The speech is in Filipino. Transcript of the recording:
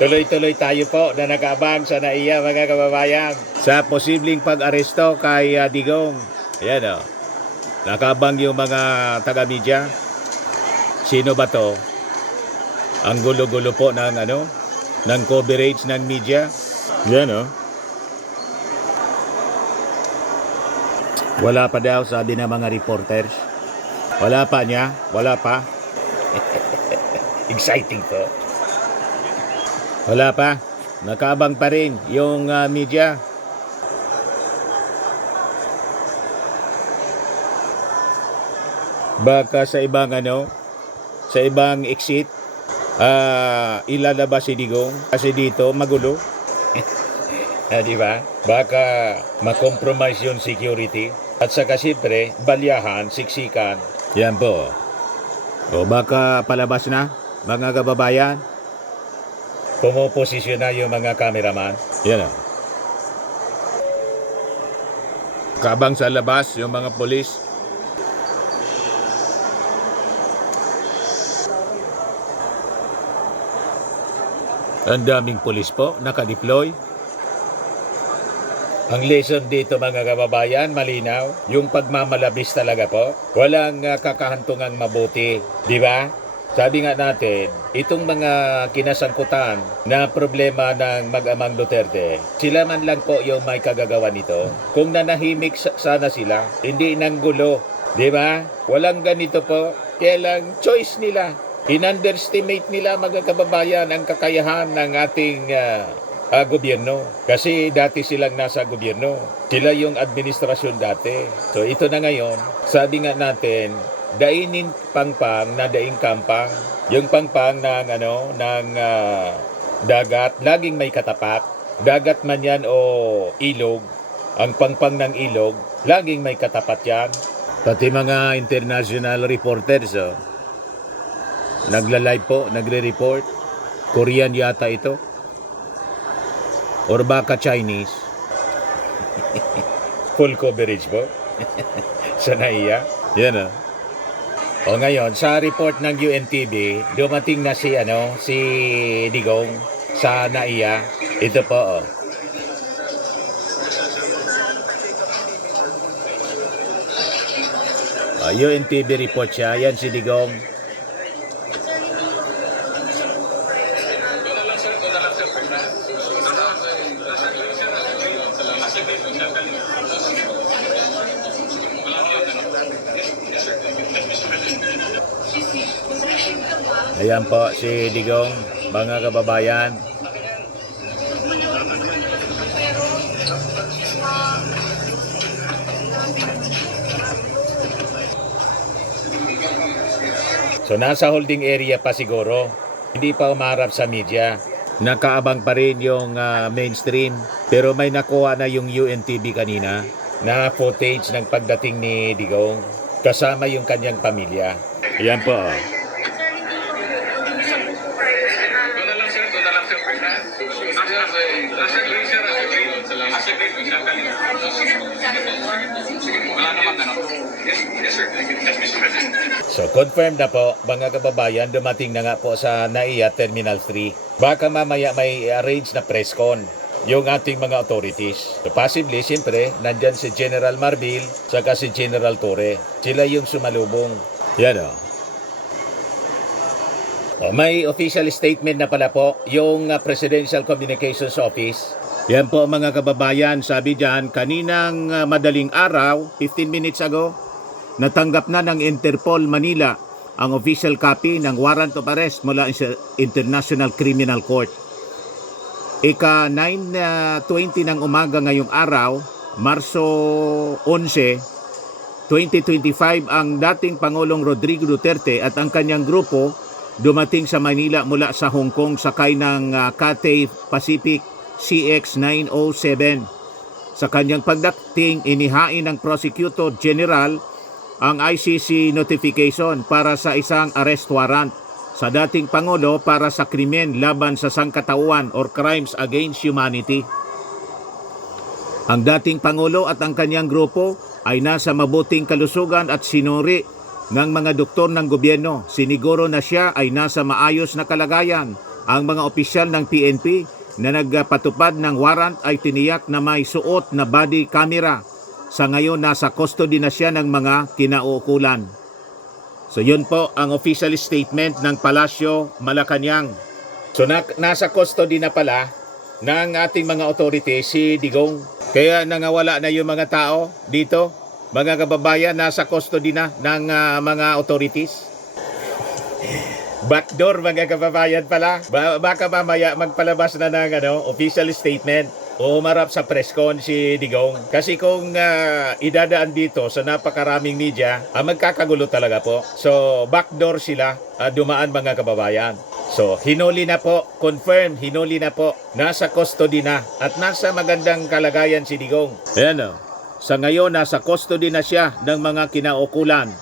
Tuloy-tuloy tayo po na nag-abang sa NAIA mga kababayan sa posibleng pag-aresto kay Digong. Ayan o. Nakabang yung mga taga-media. Sino ba to? Ang gulo-gulo po ng ng coverage ng media. Yan o. Wala pa daw, sabi ng mga reporters. Wala pa niya. Wala pa. Exciting to. Wala pa. Nakabang pa rin yung media. Baka sa ibang sa ibang exit, ilalabas si Digong. Kasi dito, magulo. Di ba? Baka makompromise yung security. At saka siyempre, balyahan, siksikan. Yan po. O baka palabas na, mga kababayan. Pumoposisyon na yung mga cameraman. Yan o. Kabang sa labas, yung mga polis. Ang daming polis po, nakadeploy. Ang lesson dito mga kababayan, malinaw. Yung pagmamalabis talaga po. Walang kakahantungang mabuti. Di ba? Sabi nga natin, itong mga kinasangkutan na problema ng mag-amang Duterte, sila man lang po yung may kagagawa nito. Kung nanahimik sana sila, hindi nang gulo. Di ba? Walang ganito po. Kaya lang, choice nila. In-underestimate nila mga kababayan ang kakayahan ng ating gobyerno. Kasi dati silang nasa gobyerno. Sila yung administrasyon dati. So ito na ngayon, sabi nga natin, dainin pangpang na daing kampang. Yung pangpang ng dagat, laging may katapat. Dagat man yan o ilog, ang pangpang ng ilog, laging may katapat yan. Pati mga international reporters, nagla-live po, nagre-report. Korean yata ito. Or baka Chinese. Full coverage po. Sa NAIA. Yan o ngayon, sa report ng UNTV, dumating na si Digong sa NAIA. Ito po UNTV report siya. Yan si Digong. Ayan po si Digong, mga kababayan. So nasa holding area pa siguro. Hindi pa umarap sa media. Nakaabang pa rin yung mainstream. Pero may nakuha na yung UNTV kanina na footage ng pagdating ni Digong kasama yung kanyang pamilya. Ayan po. So confirmed na po mga kababayan, dumating na nga po sa NAIA Terminal 3. Baka mamaya may arrange na press con yung ating mga authorities. So possibly, siyempre, nandyan si General Marbil saka si General Torre. Sila yung sumalubong. Yan o. May official statement na pala po yung Presidential Communications Office. Yan po mga kababayan, sabi dyan, kaninang madaling araw, 15 minutes ago, natanggap na ng Interpol Manila ang official copy ng warrant of arrest mula sa International Criminal Court. Ika 9:20 ng umaga ngayong araw, Marso 11, 2025, ang dating Pangulong Rodrigo Duterte at ang kanyang grupo dumating sa Manila mula sa Hong Kong sakay ng Cathay Pacific CX-907. Sa kanyang pagdating, inihain ng Prosecutor General ang ICC notification para sa isang arrest warrant sa dating Pangulo para sa krimen laban sa sangkatauhan or crimes against humanity. Ang dating Pangulo at ang kanyang grupo ay nasa mabuting kalusugan at sinuri ng mga doktor ng gobyerno. Siniguro na siya ay nasa maayos na kalagayan ang mga opisyal ng PNP na nagpatupad ng warrant ay tiniyak na may suot na body camera. Sa ngayon, nasa custody na siya ng mga kinauukulan. So yun po ang official statement ng Palasyo, Malacanang. So nasa custody na pala ng ating mga authorities si Digong. Kaya nangawala na yung mga tao dito. Mga kababayan, nasa custody na ng mga authorities. Backdoor mga kababayan pala. Baka mamaya magpalabas na ng official statement o humarap sa press con si Digong. Kasi kung idadaan dito sa napakaraming media, magkakagulo talaga po. So backdoor sila dumaan mga kababayan. So hinuli na po, confirm, hinuli na po. Nasa custody na at nasa magandang kalagayan si Digong. Ayan o. Sa ngayon, nasa custody na siya ng mga kinaukulan.